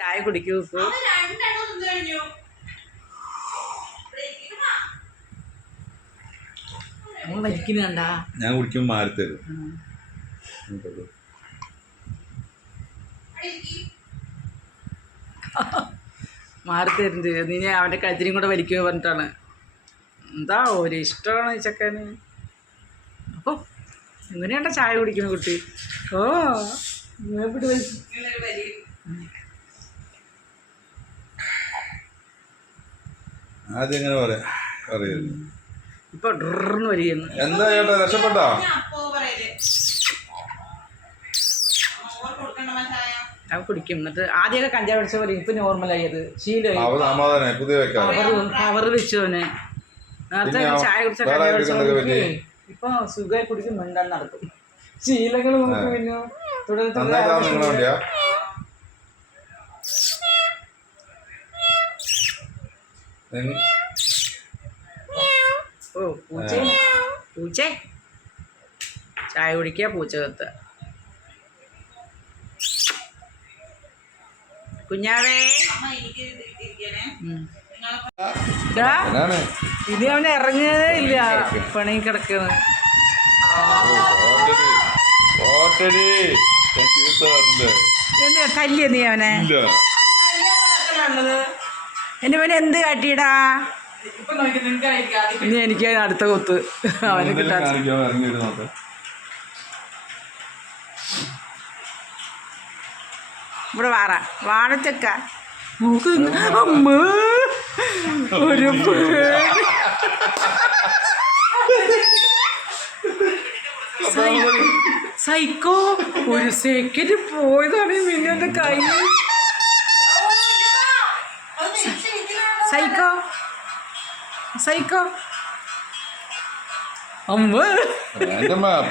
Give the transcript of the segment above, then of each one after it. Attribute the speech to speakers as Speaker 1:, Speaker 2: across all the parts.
Speaker 1: ചായ കുടിക്കൂ അവൻ വലിക്കുന്നുണ്ടാ
Speaker 2: ഞാൻ കുടിക്കും മാറി തരും.
Speaker 1: മാറി തരും നീ അവന്റെ കഴുത്തിനും കൂടെ വലിക്കുക പറഞ്ഞിട്ടാണ്. എന്താ ഒരു ഇഷ്ടമാണ് ഈ ചക്കന്? അപ്പോൾ എങ്ങനെയാണ്ടാ ചായ കുടിക്കുന്ന കുട്ടി? ഓ എവിടെ
Speaker 2: ആദ്യം എങ്ങനെ പറയാ അറിയുന്നു
Speaker 1: ഇപ്പൊ ഡ്രന്ന് വരികയെന്ന്
Speaker 2: എന്താ ചേട്ടാ രക്ഷപ്പെട്ടോ?
Speaker 1: കുടിക്കും. എന്നിട്ട് ആദ്യമൊക്കെ കഞ്ചാവ് അടിച്ച പോലെ ഇപ്പൊ നോർമലായി അത്. ശീലമായി അവന് നേരത്തെ ചായ കുടിച്ച കഞ്ചാവ് അടിച്ച ഇപ്പൊ സുഖമായി കുടിക്കും മിണ്ടാൻ നടക്കും. ശീലങ്ങൾ നോക്കി പിന്നെ. തുടരെ തുടരെ ഓ പൂച്ച. പൂച്ച. ചായ കുടിക്കുക പൂച്ച കത്ത് കുഞ്ഞാവേ
Speaker 2: ഇത്
Speaker 1: ഇനി അവൻ ഇറങ്ങുകയേ ഇല്ല. പണി കിടക്കുന്നത് തല്ലിയ നീ അവനെ? എന്റെ മോനെ എന്ത് കാട്ടിയിടാ ഇനി എനിക്ക് അടുത്ത കൊത്ത് അവന്
Speaker 2: കിട്ടാ
Speaker 1: കിട്ടാൻ ഇവിടെ വാറ വാഴച്ചക്ക മൂക്ക്. അമ്മ ഒരു. സൈക്കോ ഒരു സെക്കൻഡ് പോയതാണ് മിന്നെ കൈ സൈക്കോ? അമ്മ.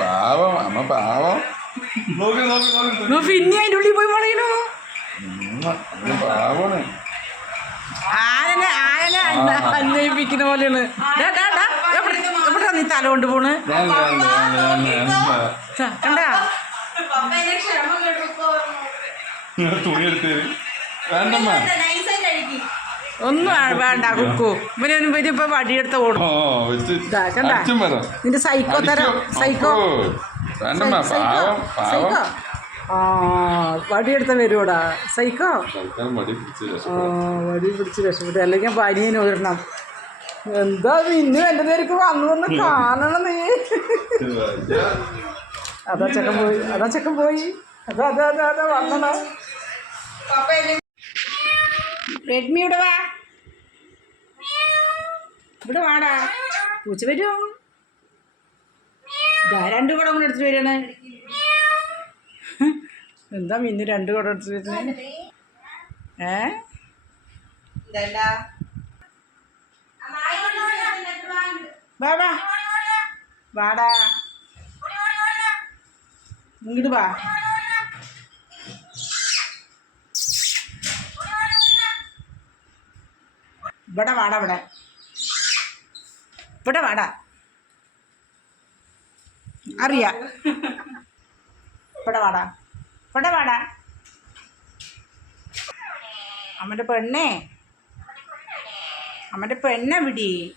Speaker 2: പാവം അമ്മ പാവം. നോക്കി നോക്കി നോക്കി.
Speaker 1: ഇവൻ പിന്നെ അതിന്റെ ഉള്ളിൽ പോയി
Speaker 2: ഇത് പാവാണ്
Speaker 1: ആനനെ ആനനെ അന്വയിപ്പിക്കുന്ന പോലെയാണ്. എവിടെ നീ തല കൊണ്ട് പോണ്? കണ്ടാ?
Speaker 2: തുണി എടുത്ത് വേണ്ടമ്മ.
Speaker 1: ഒന്നും വേണ്ട കുക്കു. ഇവന് ഇവന് ഇപ്പൊ വടിയെടുത്ത ഓടും. നിന്റെ സൈക്കോ തരം. സൈക്കോ? ആ വടിയെടുത്ത വരുവോടാ. സൈക്കോ? ആ വടി പിടിച്ച് രക്ഷപ്പെട്ടു അല്ലെങ്കിൽ പനിയന് ഒരെണ്ണം എന്താ പിന്നെ എന്റെ നേർക്ക് വന്നു വന്ന് കാണണം നീ. അതാ ചെക്കൻ പോയി. അതാ ചെക്കൻ പോയി. അതാ അതാ അതാ അതാ വന്നടാ റെഡ്മി ഇവിടെ വാ. ഇവിടെ വാടാ. പൂച്ച വരുമോ ഇതാ രണ്ട് കുടം കൂടെ എടുത്തിട്ട് വരികയാണ്. എന്താ മിന്നു രണ്ട് കുടം എടുത്തിട്ട് വരുന്നത്? ഏ? വാ വാ. വാടാ. ഇങ്ങോട്ട് വാ. ഇവിടെ വാടാ ഇവിടെ. ഇവിടെ വാടാ. അറിയാ. ഇവിടെ വാടാ. ഇവിടെ വാടാ. അമ്മന്റെ പെണ്ണേ. അമ്മന്റെ പെണ്ണ വിടി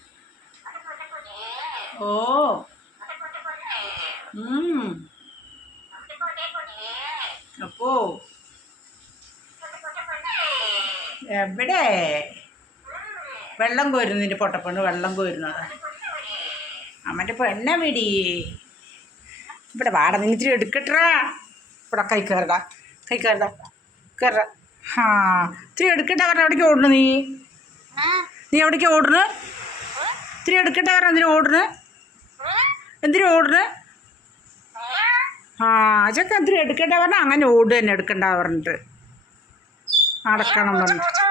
Speaker 1: ഓ. അപ്പോ. എവിടെ? വെള്ളം കോരുന്നു നിന്റെ പൊട്ടപ്പെണ്ണ് വെള്ളം കോരുന്നത് അമ്മന്റെ പെണ്ണ വിടി. ഇവിടെ വാട നീ ഇത്തിരി എടുക്കട്ടാ ഇവിടെ കൈ കയറടാ കൈ കയറടാ കയറ ആ ഇത്തിരി എടുക്കട്ടെ പറഞ്ഞ എവിടേക്ക് ഓടണു നീ. നീ എവിടേക്ക് ഓടണ് ഇത്തിരി എടുക്കട്ടെ പറഞ്ഞ എന്തിനു ഓടണ് എന്തിനു ഓടണ് ആ ചക്ക എന്തിനു എടുക്കട്ടെ പറഞ്ഞാൽ അങ്ങനെ ഓടുക തന്നെ എടുക്കണ്ട പറഞ്ഞിട്ട്. നടക്കണം പറഞ്ഞിട്ട്.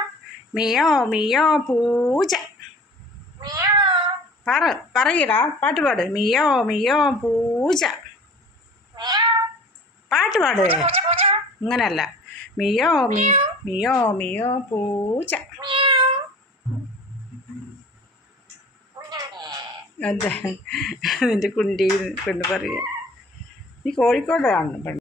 Speaker 1: മിയോ മിയോ പൂച്ച പറ പറയടാ പാട്ട് പാട്. മിയോ മിയോ പൂച്ച പാട്ട് പാട്. ഇങ്ങനല്ല. മിയോ മിയോ മിയോ പൂച്ച അതെ. നിന്റെ കുണ്ടി പെണ്ണ് പറയാ നീ കോഴിക്കോടാണ് പെണ്ണ്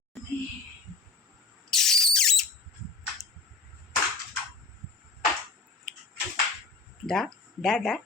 Speaker 1: da da da.